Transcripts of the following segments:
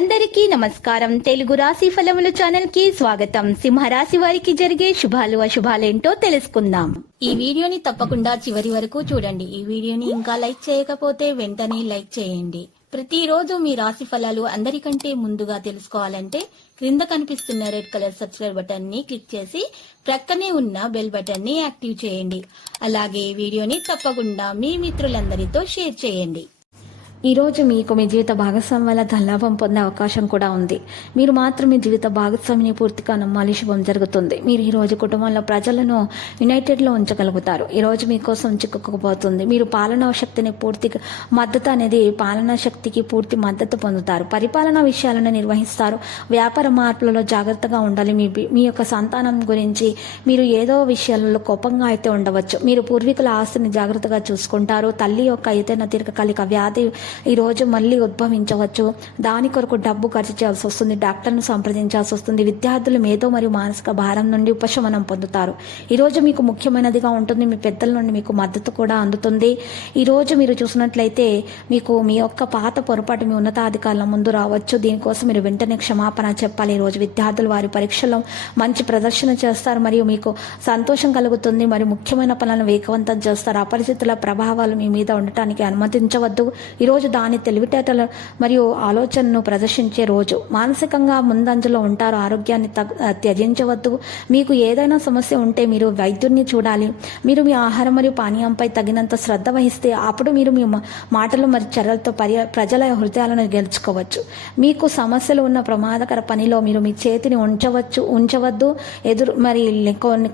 అందరికీ నమస్కారం. తెలుగు రాశి ఫలముల ఛానల్ కి స్వాగతం. సింహరాశి వారికి జరిగే శుభాలు అశుభాలేంటో తెలుసుకుందాం. ఈ వీడియోని తప్పకుండా చివరి వరకు చూడండి. ఈ వీడియోని ఇంకా లైక్ చేయకపోతే వెంటనే లైక్ చేయండి. ప్రతిరోజు మీ రాశి ఫలాలు అందరికంటే ముందుగా తెలుసుకోవాలంటే క్రింద కనిపిస్తున్న రెడ్ కలర్ సబ్స్క్రైబ్ బటన్ ని క్లిక్ చేసి ప్రక్కనే ఉన్న బెల్ బటన్ ని యాక్టివ్ చేయండి. అలాగే ఈ వీడియోని తప్పకుండా మీ మిత్రులందరితో షేర్ చేయండి. ఈ రోజు మీకు మీ జీవిత భాగస్వామి వల్ల ధనలాభం పొందే అవకాశం కూడా ఉంది. మీరు మాత్రం మీ జీవిత భాగస్వామిని పూర్తిగా నమ్మాలి. శుభం జరుగుతుంది. మీరు ఈ రోజు కుటుంబంలో ప్రజలను యునైటెడ్లో ఉంచగలుగుతారు. ఈ రోజు మీకోసం చిక్కుకుపోతుంది. మీరు పాలనా శక్తిని పూర్తిగా మద్దతు అనేది పాలనా శక్తికి పూర్తి మద్దతు పొందుతారు. పరిపాలనా విషయాలను నిర్వహిస్తారు. వ్యాపార మార్పులలో జాగ్రత్తగా ఉండాలి. మీ యొక్క సంతానం గురించి మీరు ఏదో విషయాలలో కోపంగా అయితే ఉండవచ్చు. మీరు పూర్వీకుల ఆస్తిని జాగ్రత్తగా చూసుకుంటారు. తల్లి యొక్క ఏదైనా దీర్ఘకాలిక వ్యాధి ఈ రోజు మళ్ళీ ఉద్భవించవచ్చు. దాని కొరకు డబ్బు ఖర్చు చేయాల్సి వస్తుంది. డాక్టర్ను సంప్రదించాల్సి వస్తుంది. విద్యార్థులు మేధో మరియు మానసిక భారం నుండి ఉపశమనం పొందుతారు. ఈ రోజు మీకు ముఖ్యమైనదిగా ఉంటుంది. మీ పెద్దల నుండి మీకు మద్దతు కూడా అందుతుంది. ఈ రోజు మీరు చూసినట్లయితే మీకు మీ యొక్క పాత పొరపాటు మీ ఉన్నతాధికారుల ముందు రావచ్చు. దీనికోసం మీరు వెంటనే క్షమాపణ చెప్పాలి. ఈ రోజు విద్యార్థులు వారి పరీక్షలో మంచి ప్రదర్శన చేస్తారు మరియు మీకు సంతోషం కలుగుతుంది. మరియు ముఖ్యమైన పనులను వేగవంతం చేస్తారు. అపరిచితుల ప్రభావాలు మీ మీద ఉండటానికి అనుమతించవద్దు. ఈరోజు దాని తెలివితేటలు మరియు ఆలోచనను ప్రదర్శించే రోజు. మానసికంగా ముందంజలో ఉంటారు. ఆరోగ్యాన్ని త్యజించవద్దు. మీకు ఏదైనా సమస్య ఉంటే మీరు వైద్యుడిని చూడాలి. మీరు మీ ఆహారం మరియు పానీయంపై తగినంత శ్రద్ధ వహిస్తే అప్పుడు మీరు మీ మాటలు మరియు చర్యలతో ప్రజల హృదయాలను గెలుచుకోవచ్చు. మీకు సమస్యలు ఉన్న ప్రమాదకర పనిలో మీరు మీ చేతిని ఉంచవద్దు.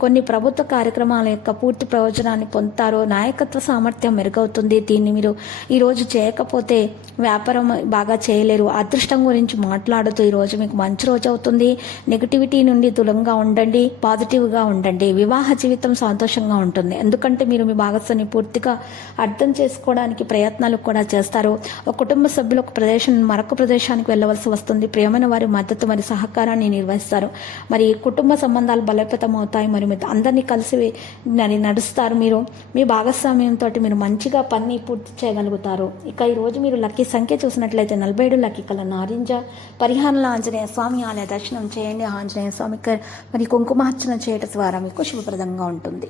కొన్ని ప్రభుత్వ కార్యక్రమాల యొక్క పూర్తి ప్రయోజనాన్ని పొందుతారు. నాయకత్వ సామర్థ్యం మెరుగవుతుంది. దీన్ని మీరు ఈరోజు చేయకపోతే వ్యాపారం బాగా చేయలేరు. అదృష్టం గురించి మాట్లాడుతూ ఈరోజు మీకు మంచి రోజు అవుతుంది. నెగిటివిటీ నుండి దూరంగా ఉండండి. పాజిటివ్గా ఉండండి. వివాహ జీవితం సంతోషంగా ఉంటుంది. ఎందుకంటే మీరు మీ భాగస్వామిని పూర్తిగా అర్థం చేసుకోవడానికి ప్రయత్నాలు కూడా చేస్తారు. ఒక కుటుంబ సభ్యులు ఒక ప్రదేశం మరొక ప్రదేశానికి వెళ్ళవలసి వస్తుంది. ప్రియమైన వారి మద్దతు మరియు సహకారాన్ని నిర్వహిస్తారు. మరి కుటుంబ సంబంధాలు బలోపేతం అవుతాయి. మరి మీరు అందరినీ కలిసి నడుస్తారు. మీరు మీ భాగస్వామ్యంతో మీరు మంచిగా పని పూర్తి చేయగలుగుతారు. ఇక ఈ రోజు మీరు లక్కీ సంఖ్య చూసినట్లయితే 47, లక్కీ కలర్ నారింజ. పరిహారంలో ఆంజనేయ స్వామి ఆలయ దర్శనం చేయండి. ఆంజనేయ స్వామికి మరి కుంకుమార్చన చేయడం ద్వారా మీకు శుభప్రదంగా ఉంటుంది.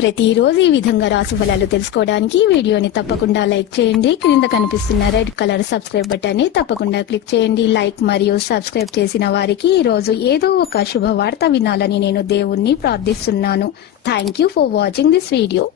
ప్రతిరోజు ఈ విధంగా రాశి ఫలాలు తెలుసుకోవడానికి వీడియోని తప్పకుండా లైక్ చేయండి. క్రింద కనిపిస్తున్న రెడ్ కలర్ సబ్స్క్రైబ్ బటన్ ని తప్పకుండా క్లిక్ చేయండి. లైక్ మరియు సబ్స్క్రైబ్ చేసిన వారికి ఈ రోజు ఏదో ఒక శుభవార్త వినాలని నేను దేవుణ్ణి ప్రార్థిస్తున్నాను. Thank you for watching this video.